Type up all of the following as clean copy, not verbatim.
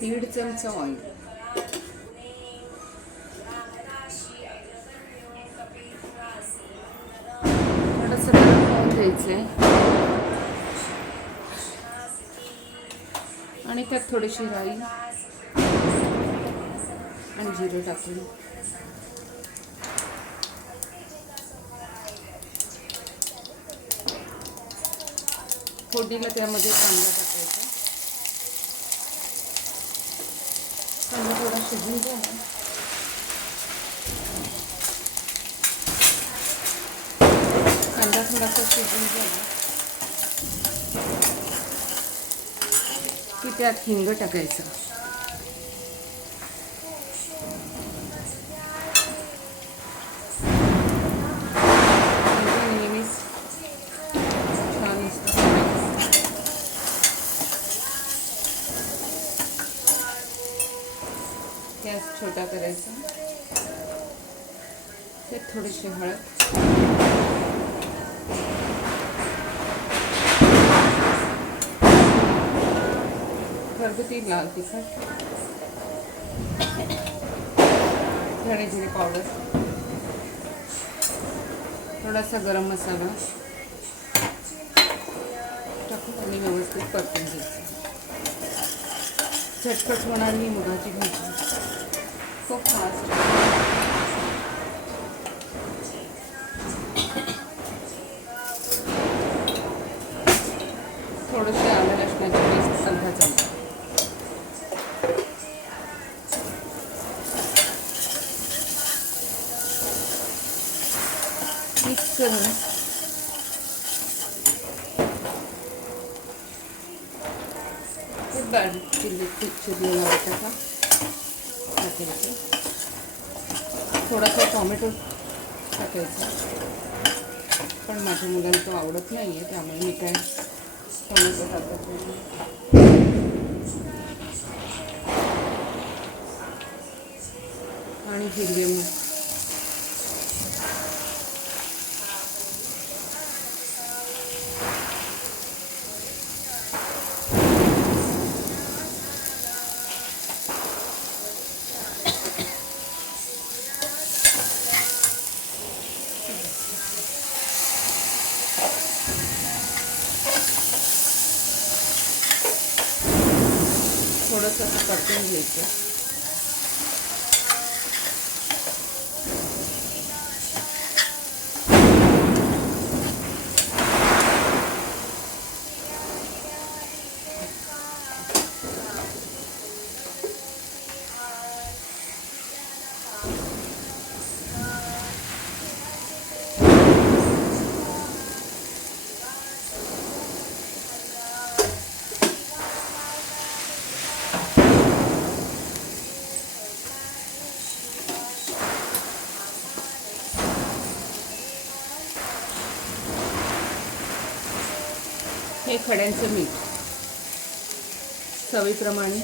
दीड चमचा ऑइल, थोडंसं गरम होऊन द्यायचं आहे आणि त्यात थोडीशी राई आणि जिरे टाकून फोडणीला त्यामध्ये कांदा टाकायचा. कांदा थोडा शिजून घ्यावा. कांदा थोडासा शिजून घ्यावा की त्यात हिंग टाकायचं. नेहमीच छान असतं. गॅस छोटा करायचा. त्यात थोडीशी हळद, घरगुती लाल तिखट, धणे जिरे पावडर, थोडासा गरम मसाला टाकून आणि व्यवस्थित परतून घ्यायचं. झटपट होणारी मुगाची भाजी खूप फास्ट. थोडेसे आलं लसणाची पेस्ट अर्धा चमचा, मिक्स करून बारीक चिरलेला बटाटा टाकायचा. थोडासा टोमॅटो टाकायचा, पण माझ्या मुलांना तो आवडत नाही आहे त्यामुळे मी काय टोमॅटो टाकत नाही. आणि हिरवे मूग, थोडंसं असं परतून घ्यायचं. हे खड्यांचं मीठ चवीप्रमाणे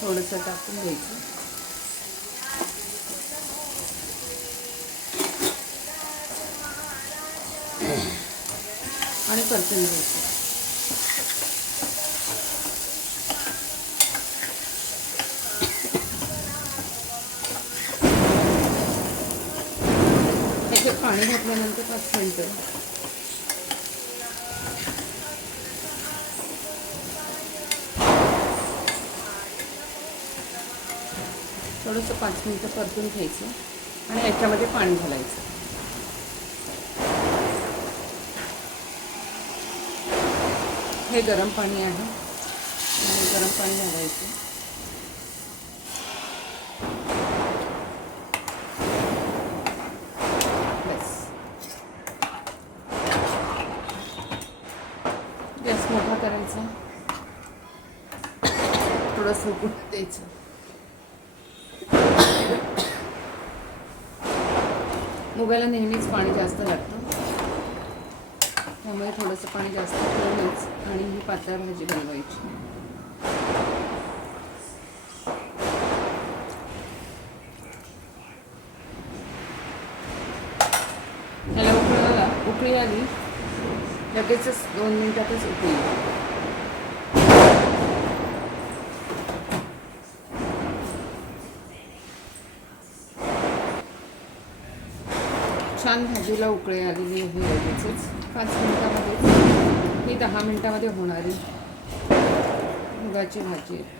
थोडंसं टाकून घ्यायचं. आणि परतून घ्यायचं. त्याच्यात पाणी घातल्यानंतर 5 मिनिटं थोडंसं 5 मिनिटं परतून घ्यायचं आणि याच्यामध्ये पाणी घालायचं. हे गरम पाणी आहे आणि गरम पाणी घालायचं. बस. गॅस मोठा करायचा, थोडंसं उकळू द्यायचं. मुगाला नेहमीच पाणी जास्त लागतं, त्यामुळे थोडंसं पाणी जास्त ठेवूनच आणि ही पातळ भाजी बनवायची. उकळी आली लगेचच 2 मिनिटातच उकळी येते. छान भाजीला उकळी आलेली आहे लगेचच 5 मिनिटामध्ये. ही 10 मिनिटामध्ये होणारी मुगाची भाजी आहे.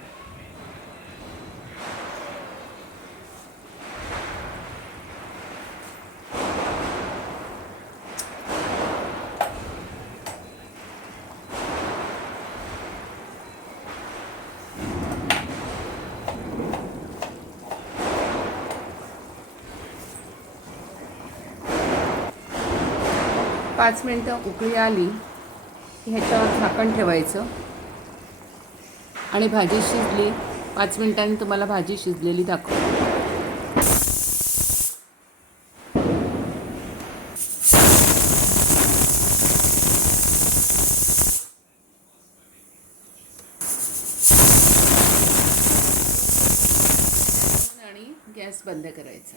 पाच मिनिटं उकळी आली की ह्याच्यावर झाकण ठेवायचं आणि भाजी शिजली. 5 मिनिटांनी तुम्हाला भाजी शिजलेली दाखवते. आणि गॅस बंद करायचा.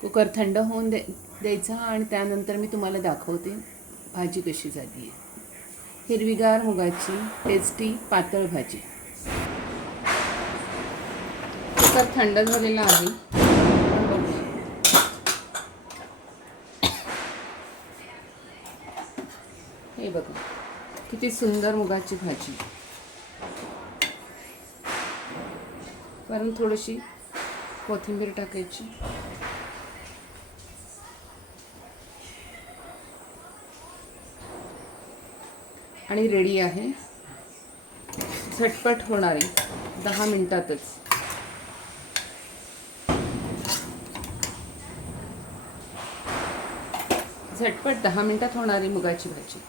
कुकर थंड होऊन द्यायचा आणि त्यानंतर मी तुम्हाला दाखवते भाजी कशी झाली आहे. हिरवीगार मुगाची टेस्टी पातळ भाजी. कुकर थंड झालेला आहे. हे बघा किती सुंदर मुगाची भाजी. वरून थोडीशी कोथिंबीर टाकायची. आणि रेडी आहे. झटपट होणारी 10 मिनिटातच. झटपट 10 मिनिटात होणारी मुगाची भाजी.